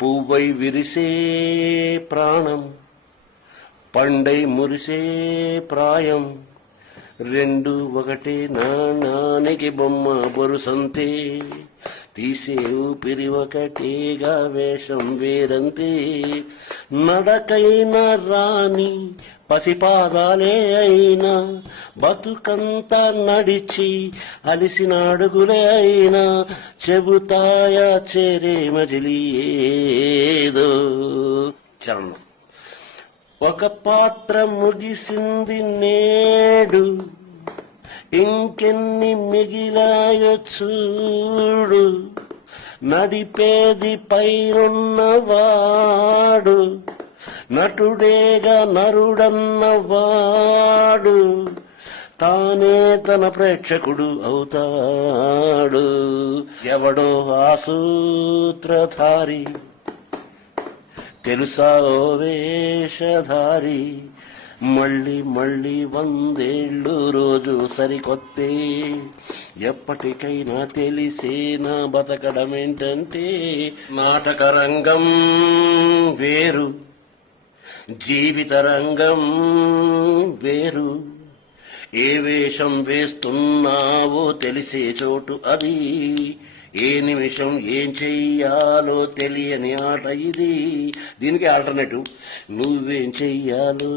పువ్వై విరిసే ప్రాణం, పండై మురిసే ప్రాయం, రెండు ఒకటే నాణానికి బొమ్మ బొరుసంతే, తీసే ఊపిరి ఒకటేగా వేషం వేరంతే, నడకైన రాని పసిపాదాలే అయినా, బతుకంతా నడిచి అలిసిన అడుగులే అయినా, చెబుతాయా చేరే మజిలీ ఏదో. చరణం. ఒక పాత్ర ముగిసింది నేడు, ఇంకెన్ని మిగిలాయో చూడు, నడిపేది పైనున్నవాడు, నటుడేగా నరుడన్నవాడు, తానే తన ప్రేక్షకుడు అవుతాడు. ఎవడో ఆసూత్రధారి, తెలుసా ఓ వేషధారి, మళ్ళీ మళ్ళీ 100 రోజు సరికొత్తే, ఎప్పటికైనా తెలిసేనా బతకడమేంటంటే. నాటక రంగం వేరు, జీవిత రంగం వేరు, ఏ వేషం వేస్తున్నావో తెలిసే చోటు అది, ఏ నిమిషం ఏం చెయ్యాలో తెలియని ఆట ఇది. దీనికి ఆల్టర్నేటివ్, నువ్వేం చెయ్యాలో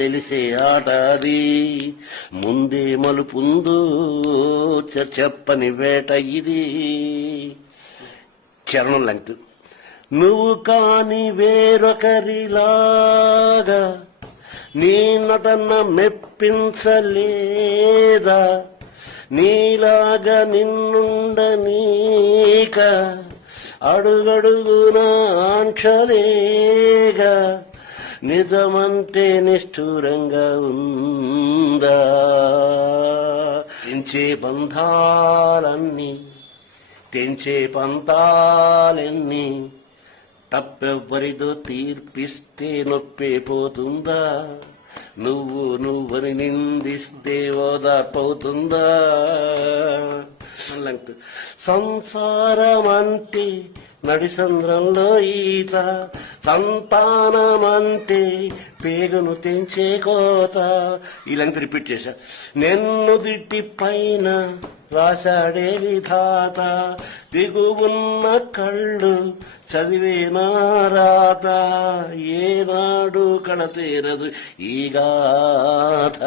తెలిసే ఆట అది, ముందే మలుపుందో చెప్పని వేట ఇది. చరణం లెంగ్త్. నువ్వు కాని వేరొకరిలాగా నీ నటన మెప్పించలేదా, నీలాగా నిన్నుండనీక అడుగడుగునా ఆంక్షలేగా, నిజమంటే నిష్ఠూరంగా ఉందా. తెంచే బంధాలన్నీ, తెంచే పంతాలెన్ని, తప్పెవ్వరిదో తీర్పిస్తే నొప్పే పోతుందా, నువ్వని నిందిస్తే ఓదార్పవుతుందా. సంసారం అంటే నడిసంద్రంలో ఈత, సంతానమంటే పేగును తెంచే కోత. ఈ లెంగ్త్ రిపీట్ చేశా. నిన్ను దిట్టి పైన రాశాడే విధాత, దిగువున్న కళ్ళు చదివేనా రాత, ఏనాడు కడతేరదు ఈ గాథ.